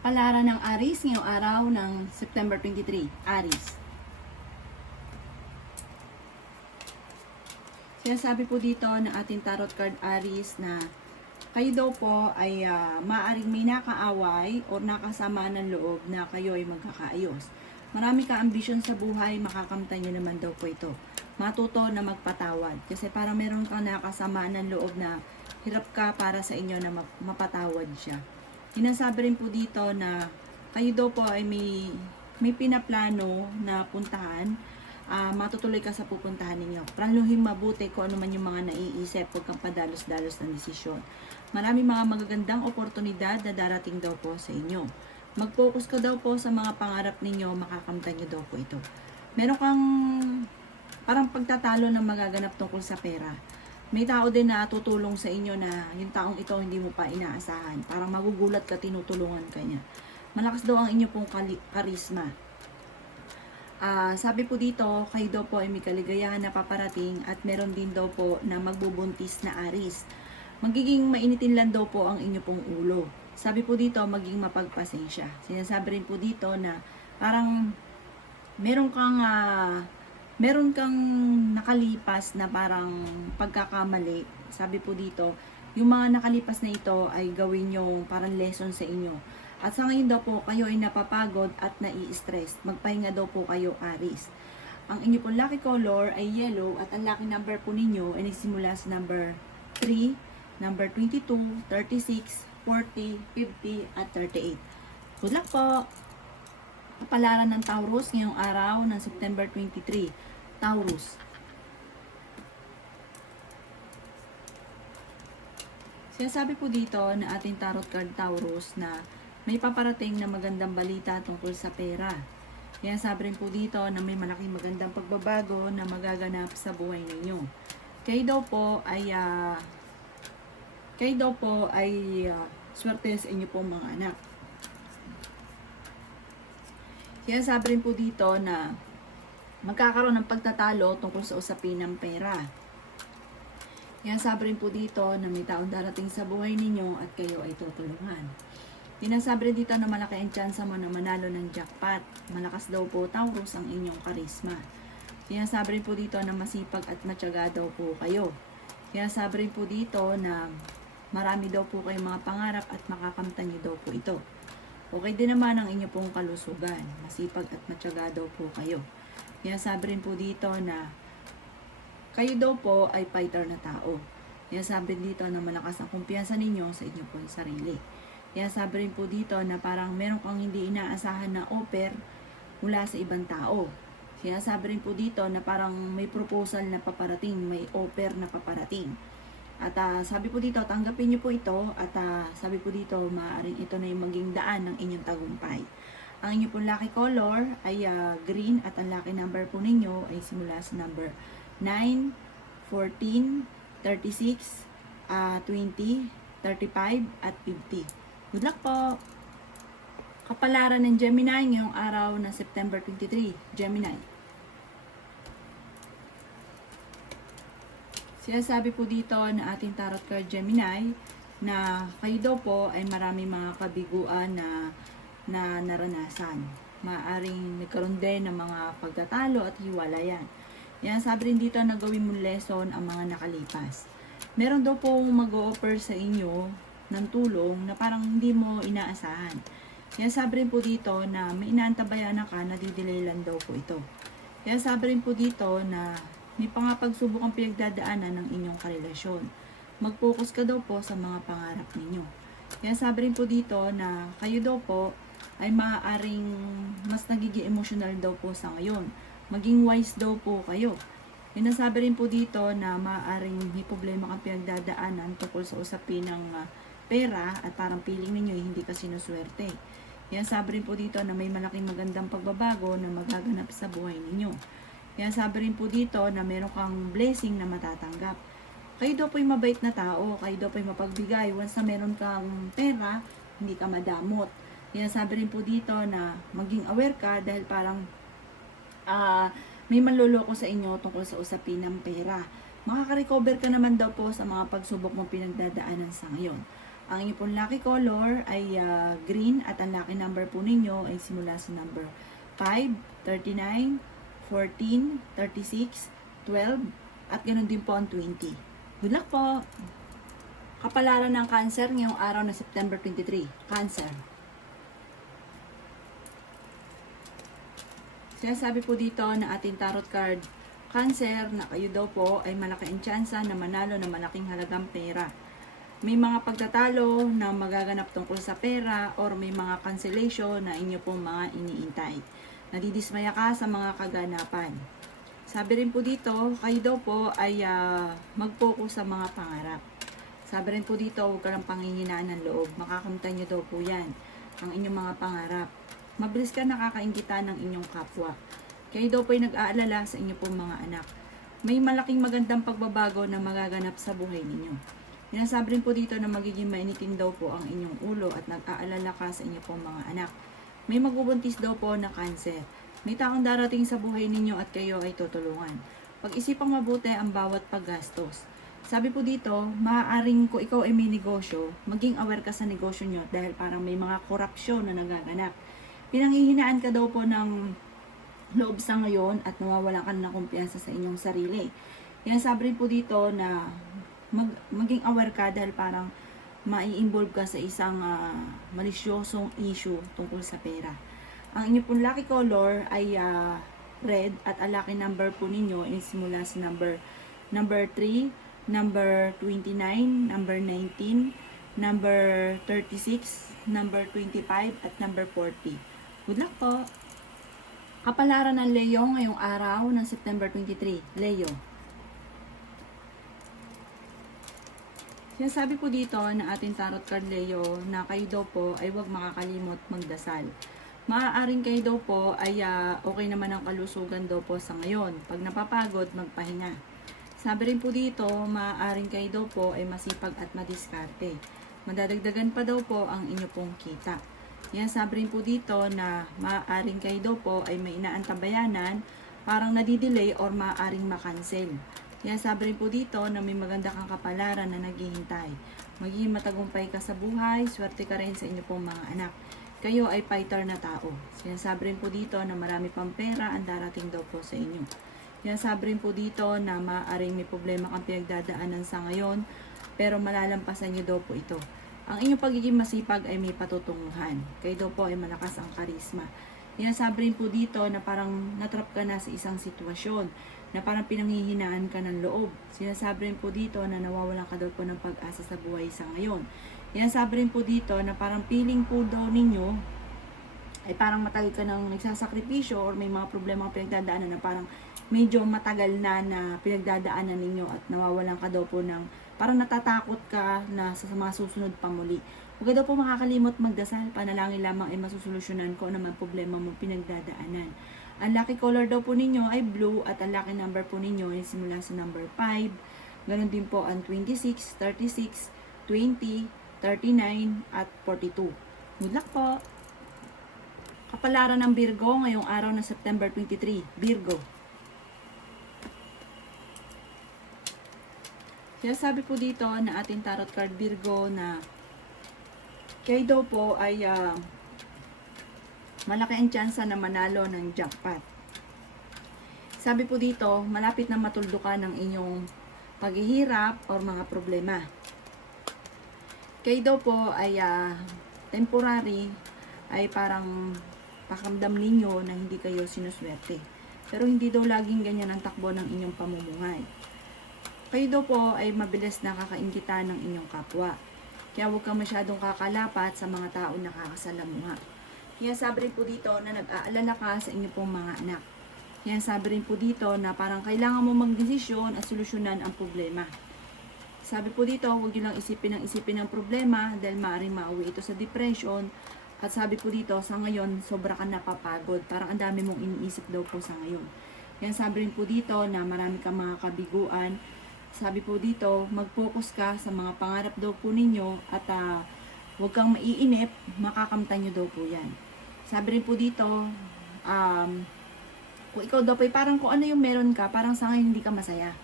Kapalaran ng Aries ngayong araw ng September 23. Aries. Sinasabi po dito ng ating tarot card Aries na kayo daw po ay maaaring may nakaaway o nakasama ng loob na kayo ay magkakaayos. Marami ka ambisyon sa buhay, makakamtan nyo naman daw po ito. Matuto na magpatawad. Kasi parang meron kang nakasama ng loob na hirap ka para sa inyo na mapatawad siya. Sinasabi rin po dito na kayo daw po ay may pinaplano na puntahan. Matutuloy ka sa pupuntahan ninyo. Planuhin mabuti kung ano man yung mga naiisip. Huwag kang padalos-dalos ng desisyon. Marami mga magagandang oportunidad na darating daw po sa inyo. Mag-focus ka daw po sa mga pangarap ninyo, makakamtan nyo daw po ito. Meron kang parang pagtatalo na magaganap tungkol sa pera. May tao din na tutulong sa inyo na yung taong ito hindi mo pa inaasahan. Parang magugulat ka, tinutulungan ka niya. Malakas daw ang inyo pong karisma. Sabi po dito, kayo daw po ay may kaligayahan na paparating at meron din daw po na magbubuntis na Aries. Magiging mainitin lang daw po ang inyo pong ulo. Sabi po dito, maging mapagpasensya. Sinasabi rin po dito na parang meron kang nakalipas na parang pagkakamali. Sabi po dito, yung mga nakalipas na ito ay gawin nyo parang lesson sa inyo. At sa ngayon daw po, kayo ay napapagod at nai-stress. Magpahinga daw po kayo, Aries. Ang inyo pong lucky color ay yellow at ang lucky number po ninyo ay nagsimula sa number 3, number 22, 36, 40, 50, at 38. Good luck po! Kapalaran ng Taurus ngayong araw ng September 23. Taurus. Sinasabi po dito na ating tarot card Taurus na may paparating na magandang balita tungkol sa pera. Sinasabi rin po dito na may malaking magandang pagbabago na magaganap sa buhay ninyo. Kayo daw po ay swerte sa inyo pong mga anak. Sinasabi rin po dito na magkakaroon ng pagtatalo tungkol sa usapin ng pera. Sinasabi rin po dito na may taong darating sa buhay ninyo at kayo ay tutulungan. Sinasabi rin dito na malaki ang tsansa mo na manalo ng jackpot. Malakas daw po Taurus ang inyong karisma. Sinasabi rin po dito na masipag at matyaga daw po kayo. Sinasabi rin po dito na marami daw po kayong mga pangarap at makakamtan niyo daw po ito. Okay din naman ang inyo pong kalusugan. Masipag at matyaga daw po kayo. Sinasabi rin po dito na kayo daw po ay fighter na tao. Sinasabi dito na malakas ang kumpiyansa ninyo sa inyo pong sarili. Sinasabi rin po dito na parang meron kang hindi inaasahan na offer mula sa ibang tao. Sinasabi rin po dito na parang may proposal na paparating, may offer na paparating. At sabi po dito, tanggapin niyo po ito at sabi po dito, maaaring ito na yung maging daan ng inyong tagumpay. Ang inyong pong lucky color ay green at ang lucky number po ninyo ay simula sa number 9, 14, 36, 20, 35, at 50. Good luck po! Kapalaran ng Gemini ngayong araw na September 23. Gemini. Sinasabi po dito na ating tarot card Gemini na kayo daw po ay marami mga kabiguan na naranasan. Maaring nagkaroon din ng mga pagtatalo at hiwalayan. Yan, sabi rin dito na gawin mong lesson ang mga nakalipas. Meron daw po mag-o-offer sa inyo ng tulong na parang hindi mo inaasahan. Yan, sabi rin po dito na may inaantabayan ka na didelay lang daw po ito. Yan, sabi rin po dito na may pagsubok ang pinagdadaanan ng inyong karelasyon. Mag-focus ka daw po sa mga pangarap ninyo. Yan, sabi rin po dito na kayo daw po ay maaaring mas nagiging emotional daw po sa ngayon. Maging wise daw po kayo. Sinasabi rin po dito na maaaring may problema kang pinagdadaanan tungkol sa usapin ng pera at parang feeling ninyo hindi ka sinuswerte. Yan, sabi rin po dito na may malaking magandang pagbabago na magaganap sa buhay ninyo. Yan, sabi rin po dito na meron kang blessing na matatanggap. Kayo daw po ay mabait na tao, kayo daw po ay mapagbigay. Once na meron kang pera, hindi ka madamot. Yan, sabi rin po dito na maging aware ka dahil parang may manloloko sa inyo tungkol sa usapin ng pera. Makaka-recover ka naman daw po sa mga pagsubok mong pinagdadaanan sa ngayon. Ang inyong pong lucky color ay green at ang lucky number po ninyo ay simula sa number 5, 39, 14, 36, 12, at ganoon din po ang 20. Good luck po! Kapalaran ng Cancer ngayong araw na September 23. Cancer. Sinasabi po dito na ating tarot card, Cancer, na kayo daw po ay malaki ang tsansa na manalo ng malaking halagang pera. May mga pagtatalo na magaganap tungkol sa pera or may mga cancellation na inyo pong mga iniintay. Nadidismaya ka sa mga kaganapan. Sabi rin po dito, kayo daw po ay mag-focus sa mga pangarap. Sabi rin po dito, huwag ka lang panghihinaan ng loob. Makakamtan nyo daw po yan, ang inyong mga pangarap. Mabilis ka nakakainggitan ng inyong kapwa. Kayo daw po ay nag-aalala sa inyong pong mga anak. May malaking magandang pagbabago na magaganap sa buhay ninyo. Sinasabi rin po dito na magiging mainitin daw po ang inyong ulo at nag-aalala ka sa inyong pong mga anak. May magbubuntis daw po na Cancer. May taong darating sa buhay ninyo at kayo ay tutulungan. Pag-isipang mabuti ang bawat paggastos. Sabi po dito, maaaring kung ikaw ay may negosyo, maging aware ka sa negosyo nyo dahil parang may mga korupsyon na nagaganap. Pinanghihinaan ka daw po ng loob sa ngayon at nawawalan ka ng kumpiyansa sa inyong sarili. Yan sabi rin po dito na maging aware ka dahil parang mai-involve ka sa isang malisyosong issue tungkol sa pera. Ang inyong pong lucky color ay red at ang lucky number po ninyo ay simula sa number 3, number 29, number 19, number 36, number 25, at number 40. Good luck po! Kapalaran ng Leo ngayong araw ng September 23. Leo. Sinasabi po dito na ating tarot card Leo na kayo daw po ay huwag makakalimot magdasal. Maaaring kayo daw po ay okay naman ang kalusugan daw po sa ngayon. Pag napapagod, magpahinga. Sabi rin po dito, maaaring kayo daw po ay masipag at madiskarte. Madadagdagan pa daw po ang inyo pong kita. Yan, sabi rin po dito na maaaring kayo daw po ay may inaantabayanan, parang nadidelay or maaaring makancel. Yan, sabi rin po dito na may maganda kang kapalaran na naghihintay. Magiging matagumpay ka sa buhay, swerte ka rin sa inyo pong mga anak. Kayo ay fighter na tao. Yan, sabi rin po dito na marami pang pera ang darating daw po sa inyo. Yan, sabi rin po dito na maaaring may problema kang pinagdadaanan sa ngayon, pero malalampasan nyo daw po ito. Ang inyong pagiging masipag ay may patutunguhan. Kayo daw po ay malakas ang karisma. Yan, sabi rin po dito na parang natrap ka na sa isang sitwasyon, na parang pinanghihinaan ka ng loob. Sinasabi rin po dito na nawawalan ka daw po ng pag-asa sa buhay sa ngayon. Yan, sabi rin po dito na parang feeling po daw ninyo ay parang matagal ka nang nagsasakripisyo or may mga problema kang pinagdadaanan na parang medyo matagal na pinagdadaanan ninyo at nawawalan ka daw po ng parang natatakot ka na sa mga susunod pa muli. Huwag daw po makakalimot magdasal, panalangin lamang ay masusolusyonan ko naman problema mo pinagdadaanan. Ang lucky color daw po ninyo ay blue at ang lucky number po ninyo ay simula sa number 5. Ganon din po ang 26, 36, 20, 39 at 42. Good luck po! Kapalaran ng Virgo ngayong araw na September 23. Virgo. Kaya sabi po dito na ating tarot card Virgo na kayo daw po ay malaki ang tsansa na manalo ng jackpot. Sabi po dito, malapit na matuldukan ng inyong paghihirap or mga problema. Kayo daw po ay temporary ay parang pakamdam ninyo na hindi kayo sinuswerte. Pero hindi daw laging ganyan ang takbo ng inyong pamumuhay. Kayo daw po ay mabilis na kakainggitan ng inyong kapwa. Kaya huwag kang masyadong kakalapat sa mga tao na kakasalamuha. Kaya sabi rin po dito na nag-aalala ka sa inyong pong mga anak. Kaya sabi rin po dito na parang kailangan mo magdesisyon at solusyonan ang problema. Sabi po dito, huwag nyo lang isipin ng problema dahil maaaring mauwi ito sa depression. At sabi po dito, sa ngayon, sobra ka napapagod. Parang ang dami mong iniisip daw po sa ngayon. Yan, sabi rin po dito na marami kang mga kabiguan. Sabi po dito, mag-focus ka sa mga pangarap daw po ninyo at huwag kang maiinip, makakamtan nyo daw po yan. Sabi rin po dito, kung ikaw daw po, parang kung ano yung meron ka, parang sa ngayon hindi ka masaya.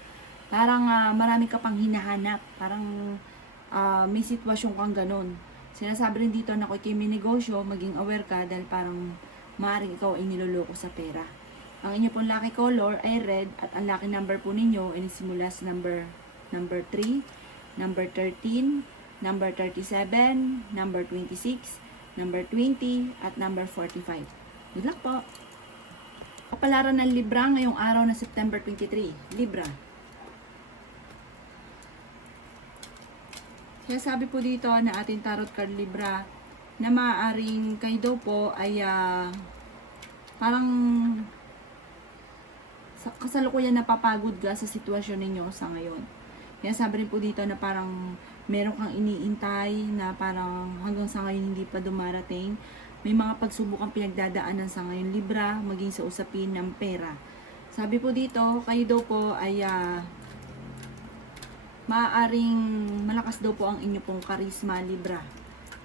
Parang marami ka pang hinahanap. Parang may sitwasyon kang ganun. Sinasabi rin dito na kung kayo may negosyo, maging aware ka dahil parang maaaring ikaw ay niloloko sa pera. Ang inyo pong lucky color ay red at ang lucky number po ninyo ay nagsimula sa number 3, number 13, number 37, number 26, number 20, at number 45. Good luck po! Kapalaran ng Libra ngayong araw na September 23. Libra. Kaya sabi po dito na ating tarot card Libra na maaaring kayo daw po ay parang kasalukuyan napapagod ka sa sitwasyon ninyo sa ngayon. Kaya sabi rin po dito na parang meron kang iniintay na parang hanggang sa ngayon hindi pa dumarating. May mga pagsubok ang pinagdadaanan sa ngayon Libra, maging sa usapin ng pera. Sabi po dito, kayo daw po ay maaaring malakas daw po ang inyo pong karisma Libra.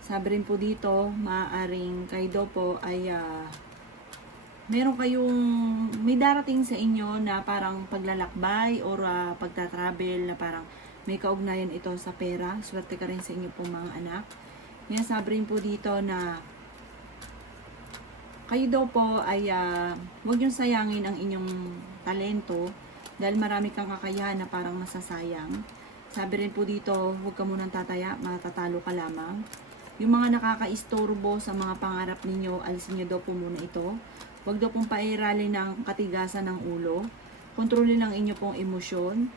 Sabi rin po dito, maaaring kayo daw po ay meron kayong may darating sa inyo na parang paglalakbay or pagta-travel na parang may kaugnayan ito sa pera. Swerte ka rin sa inyo pong mga anak. Kaya sabi rin po dito na kayo daw po ay huwag niyong sayangin ang inyong talento dahil marami kang kakayahan na parang masasayang. Sabi rin po dito, huwag ka munang tataya, matatalo ka lamang. Yung mga nakakaistorbo sa mga pangarap ninyo, alisin niyo daw po muna ito. Huwag daw pong pairalin ng katigasan ng ulo. Kontrolin ang inyo pong emosyon.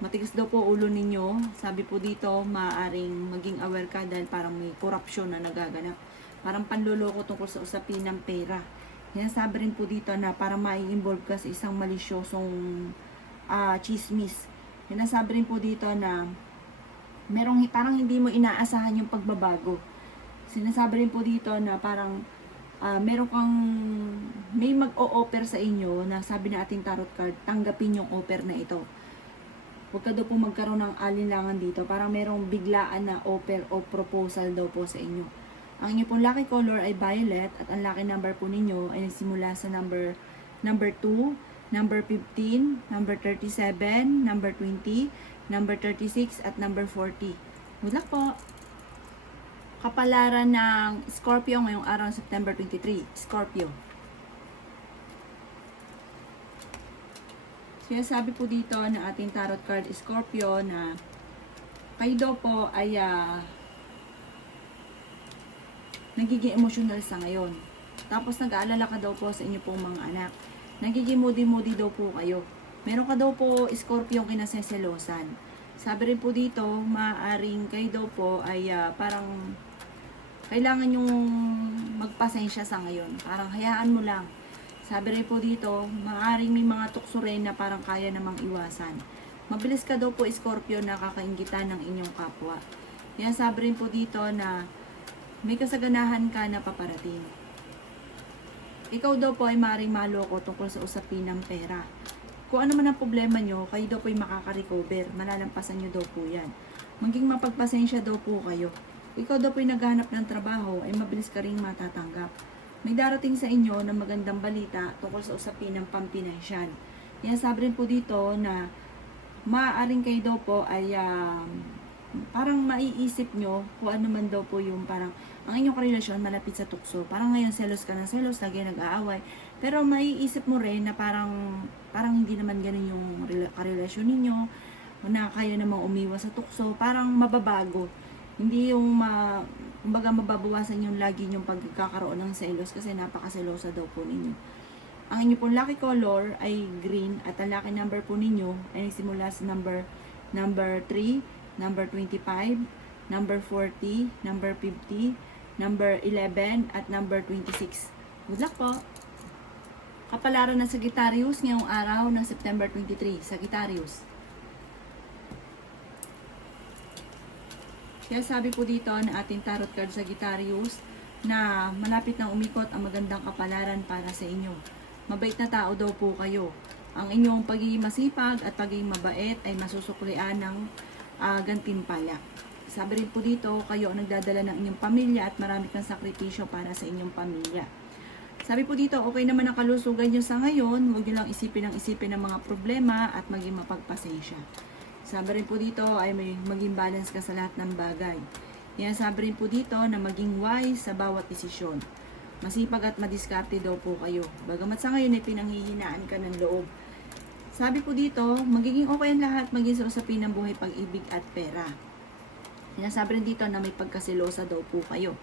Matigas daw po ulo ninyo. Sabi po dito, maaaring maging aware ka dahil parang may korupsyon na nagaganap. Parang panloloko tungkol sa usapin ng pera. Yan sabi rin po dito na parang mai-involve ka sa isang malisyosong chismis. Yan sabi rin po dito na parang hindi mo inaasahan yung pagbabago. Sinasabi rin po dito na parang meron kang may mag-o-offer sa inyo na sabi na ating tarot card, tanggapin yung offer na ito. Huwag ka daw po magkaroon ng alinlangan dito. Parang merong biglaan na offer o proposal daw po sa inyo. Ang inyo pong lucky color ay violet at ang lucky number po ninyo ay nagsimula sa number 2, number 15, number 37, number 20, number 36, at number 40. Good luck po! Kapalaran ng Scorpio ngayong araw ng September 23. Scorpio. Kaya sabi po dito na ating tarot card Scorpio na kayo daw po ay nagiging emotional sa ngayon. Tapos nag-aalala ka daw po sa inyo pong mga anak. Nagiging moody-moody daw po kayo. Meron ka daw po Scorpio yung kinaseselosan. Sabi rin po dito, maaaring kayo daw po ay parang kailangan yung magpasensya sa ngayon. Parang hayaan mo lang. Sabi rin po dito, maaaring may mga tukso rin na parang kaya namang iwasan. Mabilis ka daw po Scorpio na kakainggitan ng inyong kapwa. Kaya sabi rin po dito na may kasaganahan ka na paparating. Ikaw daw po ay maaaring maloko tungkol sa usapin ng pera. Kung ano man ang problema nyo, kayo daw po ay makaka-recover. Malalampasan nyo daw po yan. Maging mapagpasensya daw po kayo. Ikaw daw po ay naghahanap ng trabaho, ay mabilis ka rin matatanggap. May darating sa inyo na magandang balita tungkol sa usapin ng pampinansyal. Yan sabi rin po dito na maaaring kayo daw po ay parang maiisip nyo kung ano man daw po yung parang ang inyong karelasyon malapit sa tukso. Parang ngayon selos ka ng selos, lagi nag-aaway. Pero maiisip mo rin na parang hindi naman ganun yung karelasyon ninyo, na kaya namang umiwas sa tukso, parang mababago. Hindi yung kumbaga mababawasan yung lagi yung pagkakaroon ng selos kasi napakaselosa daw po ninyo. Ang inyo pong lucky color ay green at ang lucky number po ninyo ay nagsimula sa number 3, number 25, number 40, number 50, number 11, at number 26. Good luck po! Kapalaran ng Sagittarius ngayong araw ng September 23. Sagittarius. Kaya sabi po dito na ating tarot card Sagittarius na malapit na umikot ang magandang kapalaran para sa inyo. Mabait na tao daw po kayo. Ang inyong pagiging masipag at pagiging mabait ay masusuklian ng gantimpala. Sabi rin po dito, kayo ang nagdadala ng inyong pamilya at marami kang sakripisyo para sa inyong pamilya. Sabi po dito, okay naman ang kalusugan nyo sa ngayon, huwag nyo lang isipin ng mga problema at maging mapagpasensya. Sabi rin po dito ay may maging balance ka sa lahat ng bagay. Yan, sabi rin po dito na maging wise sa bawat desisyon. Masipag at madiskarte daw po kayo. Bagamat sa ngayon ay pinanghihinaan ka ng loob. Sabi po dito, magiging okay ang lahat maging sa usapin ng buhay, pag-ibig at pera. Sinasabi rin dito na may pagkasilosa daw po kayo.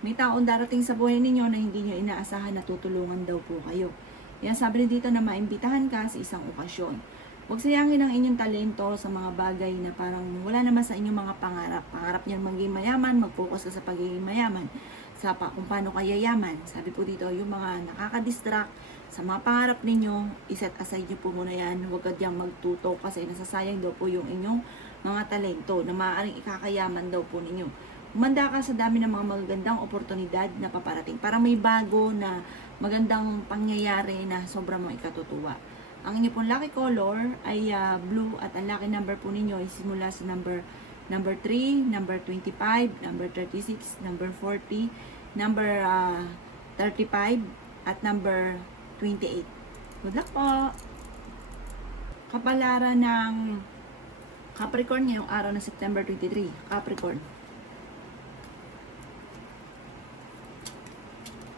May taong darating sa buhay ninyo na hindi nyo inaasahan na tutulungan daw po kayo. Yan, sabi rin dito na maimbitahan ka sa isang okasyon. Huwag sayangin ang inyong talento sa mga bagay na parang wala naman sa inyong mga pangarap. Pangarap niyang maging mayaman, mag-focus ka sa pagiging mayaman. Kung paano ka yayaman. Sabi po dito, yung mga nakaka-distract sa mga pangarap ninyo, iset aside nyo po muna yan. Huwag ka diyang magtuto kasi nasasayang daw po yung inyong mga talento na maaaring ikakayaman daw po ninyo. Umanda ka sa dami ng mga magagandang oportunidad na paparating para may bago na magandang pangyayari na sobrang mga ikatutuwa. Ang inyo pong lucky color ay blue at ang lucky number po ninyo ay simula sa number 3, number 25, number 36, number 40, number 35, at number 28. Good luck po! Kapalaran ng Capricorn ngayong araw na September 23. Capricorn.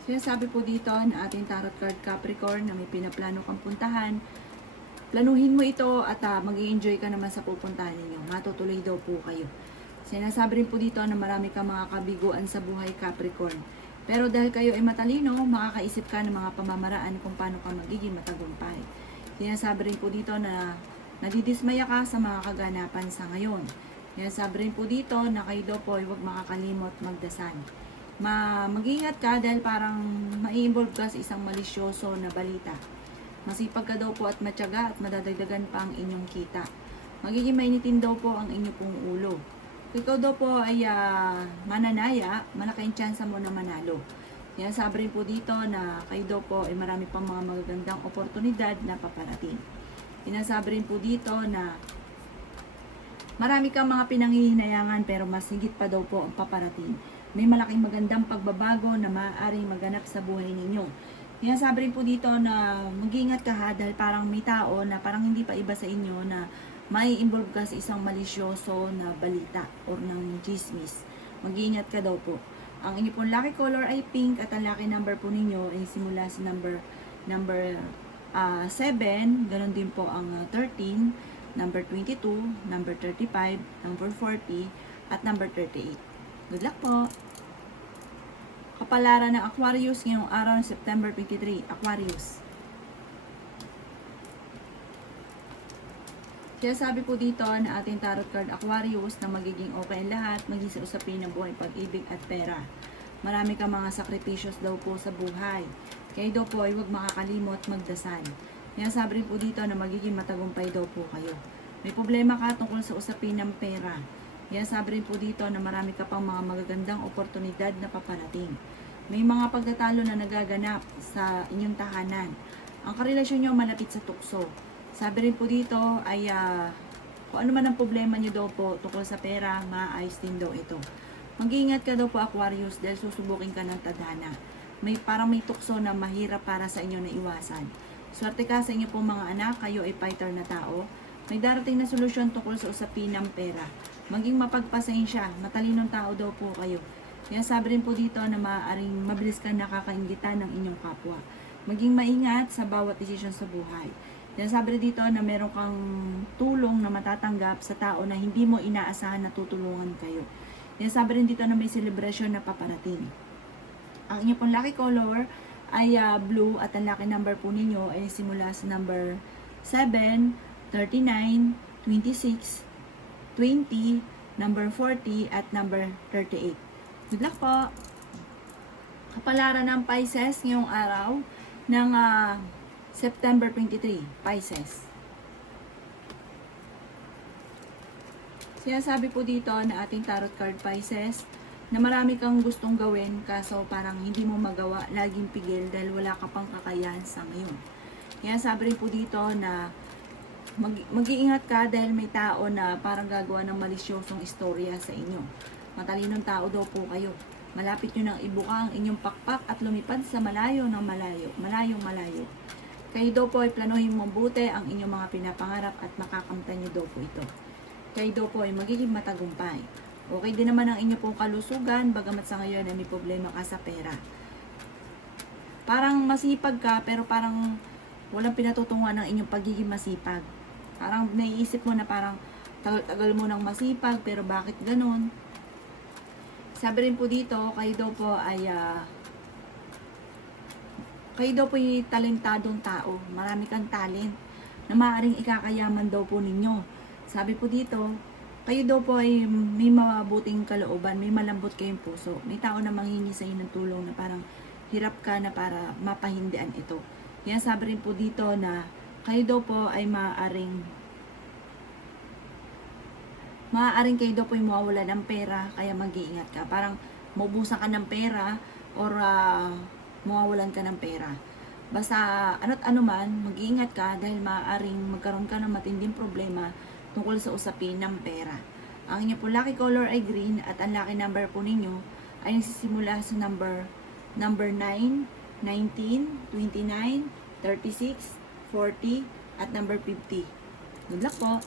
Sinasabi po dito na ating tarot card Capricorn na may pinaplano kang puntahan. Planuhin mo ito at mag-i-enjoy ka naman sa pupuntahan ninyo. Matutuloy daw po kayo. Sinasabi rin po dito na marami kang mga kabiguan sa buhay Capricorn. Pero dahil kayo ay matalino, makakaisip ka ng mga pamamaraan kung paano ka magiging matagumpay. Sinasabi rin po dito na nadidismaya ka sa mga kaganapan sa ngayon. Sinasabi rin po dito na kayo daw po ay huwag makakalimot magdasal. Mag-ingat ka dahil parang mai-involve ka sa isang malisyoso na balita. Masipag ka daw po at matyaga at madadagdagan pa ang inyong kita. Magiging mainitin daw po ang inyong pong ulo. Kung ikaw daw po ay mananaya, malaki ang tsansa mo na manalo. Yan, sabi rin po dito na kayo daw po ay marami pang mga magagandang oportunidad na paparating. Sinasabi rin po dito na marami kang mga pinanghihinayangan pero mas higit pa daw po ang paparating. May malaking magandang pagbabago na maaaring maganap sa buhay ninyo. Sinasabi rin po dito na mag-ingat ka ha dahil parang may tao na parang hindi pa iba sa inyo na may involve ka sa isang malisyoso na balita or ng chismis. Mag-ingat ka daw po. Ang inyo pong lucky color ay pink at ang lucky number po ninyo ay simula sa number 7, ganun din po ang 13, number 22, number 35, number 40, at number 38. Good luck po! Kapalaran ng Aquarius ngayong araw ng September 23. Aquarius. Kaya sabi po dito na ating tarot card Aquarius na magiging okay ang lahat, maging sa usapin ng buhay, pag-ibig at pera. Marami kang mga sakripisyos daw po sa buhay. Kaya daw po ay huwag makakalimot magdasal. Kaya sabi rin po dito na magiging matagumpay daw po kayo. May problema ka tungkol sa usapin ng pera. Kaya sabi rin po dito na marami ka pang mga magagandang oportunidad na paparating. May mga pagtatalo na nagaganap sa inyong tahanan. Ang karelasyon nyo malapit sa tukso. Sabi rin po dito ay kung ano man ang problema nyo daw po tungkol sa pera, maayos din daw ito. Mag-iingat ka daw po Aquarius dahil susubukin ka ng tadhana. Parang may tukso na mahirap para sa inyo na iwasan. Swerte ka sa inyo po mga anak, kayo ay fighter na tao. May darating na solusyon tungkol sa usapin ng pera. Maging mapagpasensya, matalinong tao daw po kayo. Kaya sabi rin po dito na maaaring mabilis ka nakakaingitan ng inyong kapwa. Maging maingat sa bawat desisyon sa buhay. Kaya sabi rin dito na meron kang tulong na matatanggap sa tao na hindi mo inaasahan na tutulungan kayo. Kaya sabi rin dito na may celebration na paparating. Ang inyong pong lucky color ay blue at ang lucky number po ninyo ay simula sa number 7, 39, 26, 20, number 40, at number 38. Good luck po! Kapalaran ng Pisces ngayong araw ng September 23, Pisces. Sinasabi po dito na ating tarot card Pisces na marami kang gustong gawin kaso parang hindi mo magawa, laging pigil dahil wala ka pang kakayahan sa ngayon. Kaya sabi rin po dito na mag-iingat ka dahil may tao na parang gagawa ng malisyosong istorya sa inyo. Matalinong tao daw po kayo. Malapit nyo nang ibuka ang inyong pakpak at lumipad sa malayo ng malayo, malayong malayo. Kayo daw po ay planuhin mabuti ang inyong mga pinapangarap at makakamtan nyo daw po ito. kayo daw po ay magiging matagumpay. Okay din naman ang inyo pong kalusugan, bagamat sa ngayon ay may problema ka sa pera. Parang masipag ka, pero parang walang pinatutunguhan ng inyong pagiging masipag. Parang naiisip mo na parang tagal-tagal mo nang masipag, pero bakit ganun? Sabi rin po dito, kayo daw po ay talentadong tao. Marami kang talent na maaaring ikakayaman daw po ninyo. Sabi po dito, kayo daw po ay may mabuting kalooban, may malambot kayong puso. May tao na manghingi sa inyo ng tulong na parang hirap ka na para mapahindian ito. Kaya sabi rin po dito na kayo daw po ay maaaring kayo daw po ay mawawala ng pera, kaya mag-iingat ka. Parang maubusan ka ng pera or mawawalan ka ng pera. Basta ano't ano man, mag-iingat ka dahil maaaring magkaroon ka ng matinding problema tungkol sa usapin ng pera. Ang inyo po lucky color ay green at ang lucky number po ninyo ay nagsisimula sa number 9, 19, 29, 36, 40 at number 50. Good luck po!